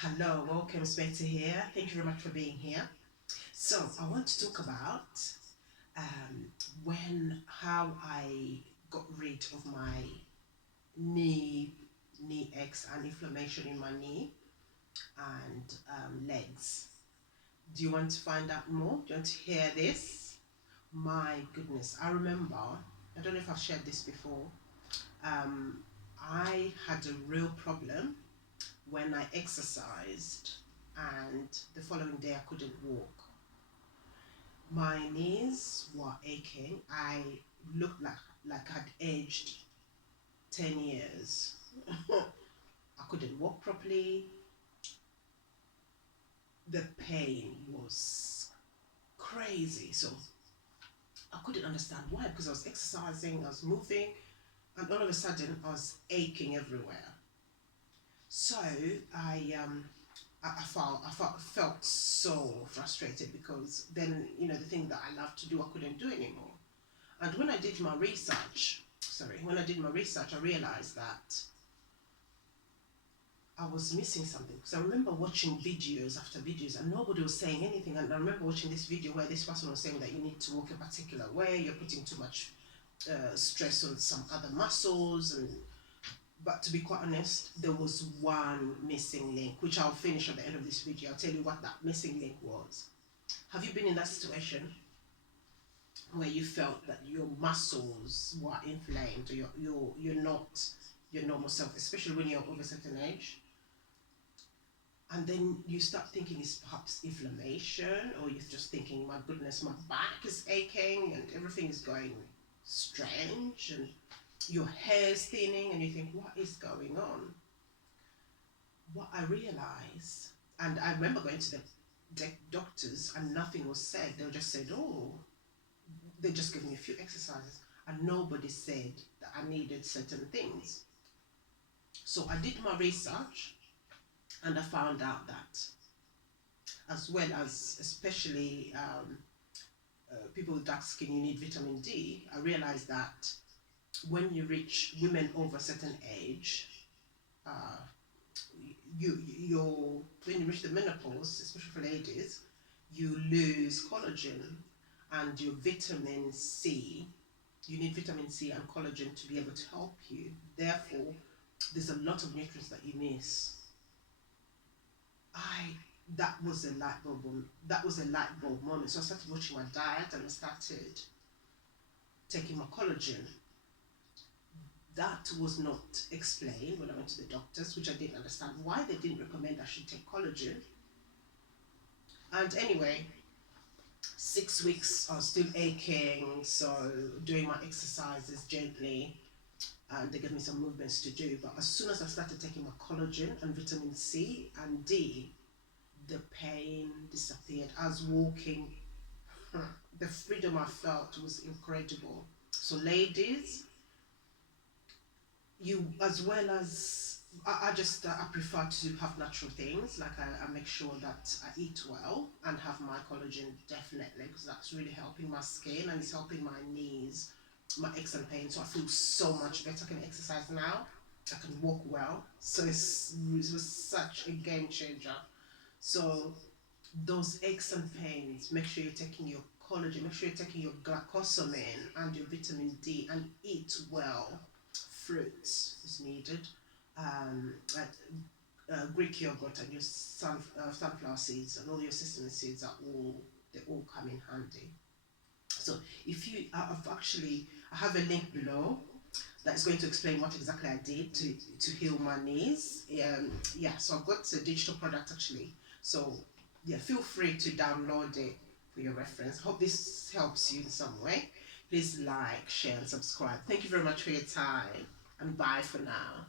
Hello, welcome. It's better here. Thank you very much for being here. So I want to talk about um, how I got rid of my knee aches and inflammation in my knee and legs. Do you want to find out more? Do you want to hear this? My goodness, I remember. I don't know if I've shared this before. Um, I had a real problem when I exercised and the following day I couldn't walk. My knees were aching. I looked like I'd aged 10 years. I couldn't walk properly. The pain was crazy. So I couldn't understand why, because I was exercising, I was moving, and all of a sudden I was aching everywhere. So I felt so frustrated because then, the thing that I love to do, I couldn't do anymore. And when I did my research, I realized that I was missing something. Because I remember watching videos after videos and nobody was saying anything. And I remember watching this video where this person was saying that you need to walk a particular way, you're putting too much stress on some other muscles. But to be quite honest, there was one missing link, which I'll finish at the end of this video. I'll tell you what that missing link was. Have you been in that situation where you felt that your muscles were inflamed, or you're not your normal self, especially when you're over a certain age? And then you start thinking it's perhaps inflammation, or you're just thinking, my goodness, my back is aching and everything is going strange, and your hair is thinning, and you think, what is going on? What I realized, and I remember going to the doctors and nothing was said. They just said, oh, they just gave me a few exercises, and nobody said that I needed certain things. So I did my research and I found out that, as well as especially people with dark skin, you need vitamin D. I realized that when you reach women over a certain age, uh, when you reach the menopause, especially for ladies, you lose collagen and your vitamin C. You need vitamin C and collagen to be able to help you. Therefore, there's a lot of nutrients that you miss. That was a light bulb. That was a light bulb moment. So I started watching my diet and I started taking my collagen. That was not explained when I went to the doctors, which I didn't understand why they didn't recommend I should take collagen. And anyway, 6 weeks I was still aching, so doing my exercises gently, and they gave me some movements to do. But as soon as I started taking my collagen and vitamin C and D, the pain disappeared. I was walking. The freedom I felt was incredible. So ladies, you, as well as I prefer to have natural things. Like I make sure that I eat well and have my collagen, definitely, because that's really helping my skin and it's helping my knees, my aches and pain. So I feel so much better. I can exercise now. I can walk well. So it was such a game changer. So those aches and pains, make sure you're taking your collagen, make sure you're taking your glucosamine and your vitamin D, and eat well. Fruits is needed. Like Greek yogurt and your sunflower seeds and all your sesame seeds they all come in handy. So if you, I have a link below that is going to explain what exactly I did to heal my knees. So I've got a digital product actually. So yeah, feel free to download it for your reference. Hope this helps you in some way. Please like, share, and subscribe. Thank you very much for your time, and bye for now.